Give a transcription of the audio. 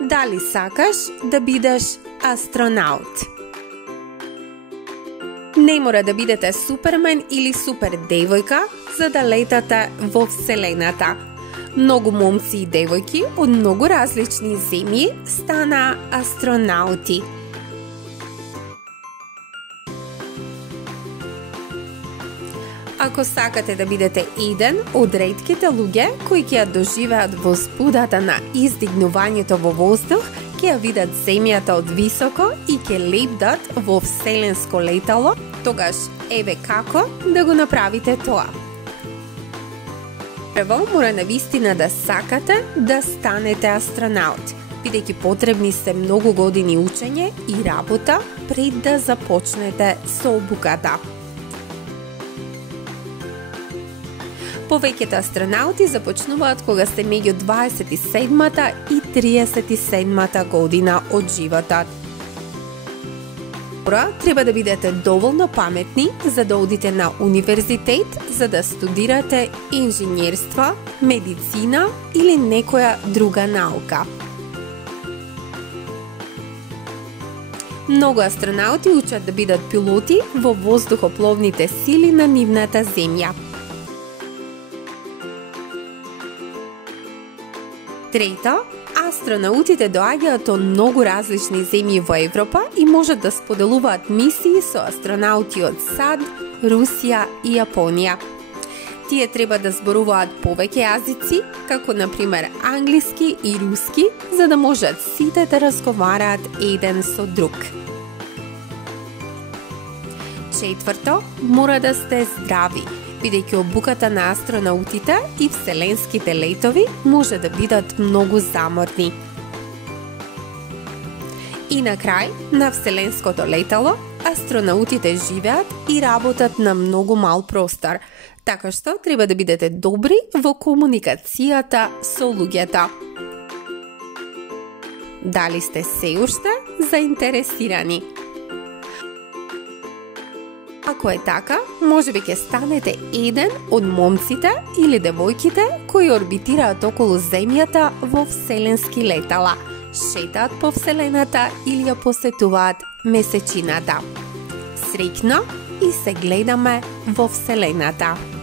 Дали сакаш да бидеш астронаут? Не мора да бидете супермен или супер девојка за да летате во Вселената. Многу момци и девојки од многу различни земји стана астронаути. Ако сакате да бидете еден од ретките луѓе кои ќе ја доживеат возбудата на издигнувањето во воздух, ќе ја видат земјата од високо и ќе лепдат во вселенско летало, тогаш еве како да го направите тоа. Прво мора навистина да сакате да станете астронаут, бидејќи потребни се многу години учење и работа пред да започнете со обуката. Повеќето астронаути започнуваат кога се меѓу 27-та и 37-та година од животот. Треба да бидете доволно паметни за да одите на универзитет за да студирате инженерство, медицина или некоја друга наука. Многу астронаути учат да бидат пилоти во воздухопловните сили на нивната земја. Трето, астронаутите доаѓаат од многу различни земји во Европа и можат да споделуваат мисии со астронаути од САД, Русија и Јапонија. Тие треба да зборуваат повеќе јазици, како например англиски и руски, за да можат сите да разговараат еден со друг. Четврто, мора да сте здрави, бидејќи обуката на астронаутите и вселенските летови може да бидат многу заморни. И на крај, на вселенското летало, астронаутите живеат и работат на многу мал простор, така што треба да бидете добри во комуникацијата со луѓето. Дали сте се уште заинтересирани? Ако е така, можеби ќе станете еден од момците или девојките кои орбитираат околу Земјата во вселенски летала, шетаат по Вселената или ја посетуваат месечината. Среќно и се гледаме во Вселената!